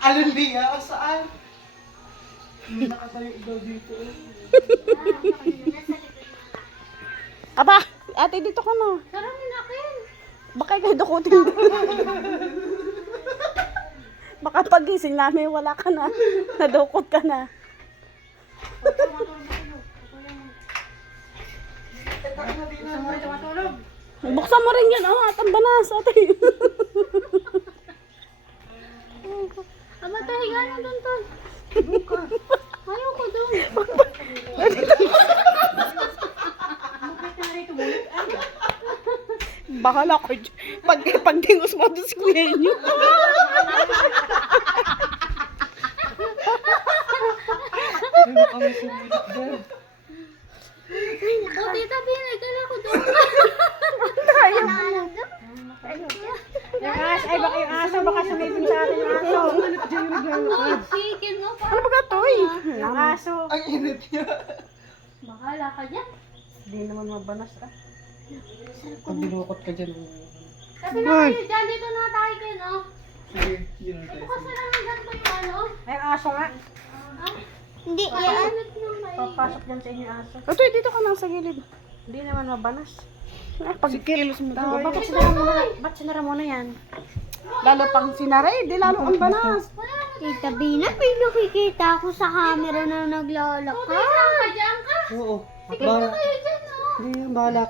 Alin Lia? O saan? Hindi nakatayo daw dito. Aba, ate dito ka na. Karangin akin. Baka kayo dukutin. Baka pagising namin wala ka na. Nadukot ka na. Buksan mo rin yan, oh, at ang banas, ate. Aba, tahiga na doon, tol. Ayoko doon. Bahala ko. Pagdingos mo doon si Kuya niyo. Hindi kami sumilit doon. O, tita, pinagala ko doon. Yung aso, ay baka yung aso, baka sumipin sa atin yung aso. Uy, chicken mo pa. Ano ba ka to eh? Yung aso. Ang init niya. Bahala ka dyan. Hindi naman mabanas ah. Pag binukot ka dyan. Sabi na kayo dyan, dito na tayo kayo, no? Sige, yun ang tayo. Bukas na lang ng ganito yung ano. Ay, yung aso nga. Hindi, yan. Papasok dyan sa inyo yung aso. Ito, dito ka na sa gilid. Hindi naman mabanas. Pag kilos mo daw. Bakit sinara mo na? Ba't sinara mo na yan? Lalo pang sinaray, di lalo ang banas. Tita Bina, may nakikita ako sa camera na naglalakad. Ka dyan ka. Oo. Sige na kayo dyan, no? Hindi, bahala